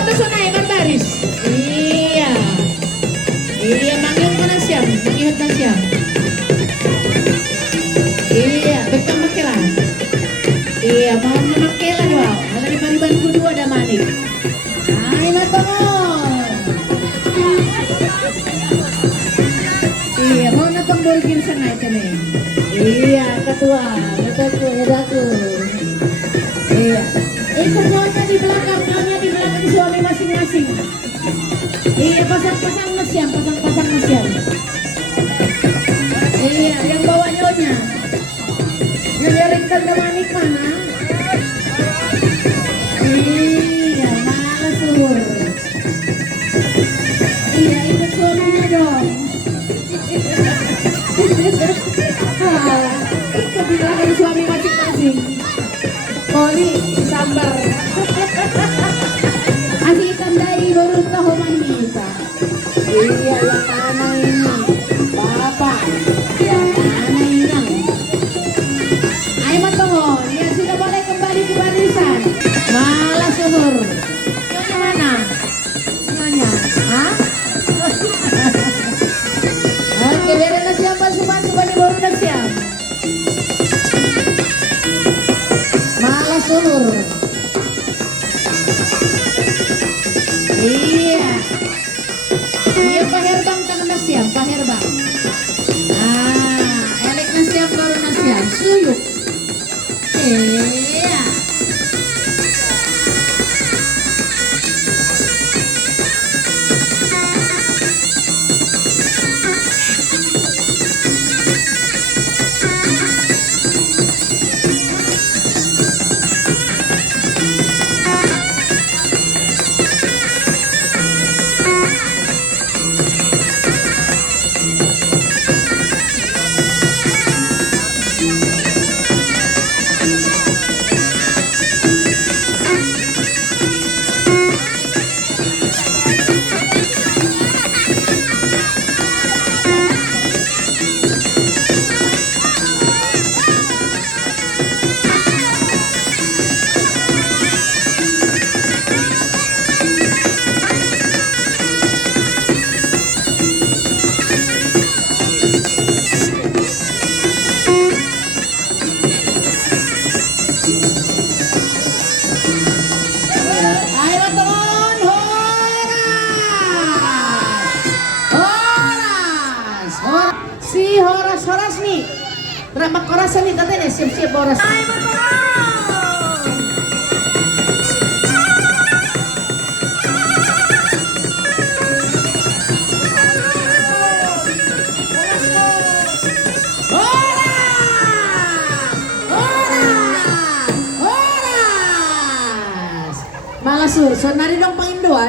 udah sunay baris. Iya. Iya, mangyod mo na siya. Mangyod na siya. Iya, bekam makila. Iya, mau makila dua. Wala ni bariban ko dua da manik. Ay, natangon. Iya, mau na pangborgin sa ngay kami. Iya, ketua. Betul. Iya. Semuanya di belakang, kalian di belakang suami masing-masing. Iya, pasang-pasang mesin, pasang-pasang mesin. Iya, yang bawa nyonya. Yang diaringkan ke manik mana? Iya, mana suhur. Iya, ikut suaminya dong. Ikut di belakang suami masing-masing. Koli, sambar. Asik tandai baru tahu manita. Iya, yang tanah ini. Bapak. Yang tanah inang. Ayo matahon. Ya, sudah boleh kembali ke barisan. Malah suhur. Nyonya mana? Nyonya. Hah? Oke, biar na siap pasukan supaya baru na siap. Malah suhur. Iya. Iya, Pak Herbang kan na siap, Pak Herbang. Elek na siap baru na siap. Suyuk. Iya. Ayo teman, horas. Si horas nih. Berapa korasan nih katanya siap-siap horas. Ayo teman. Malah so nari dong pangindoan.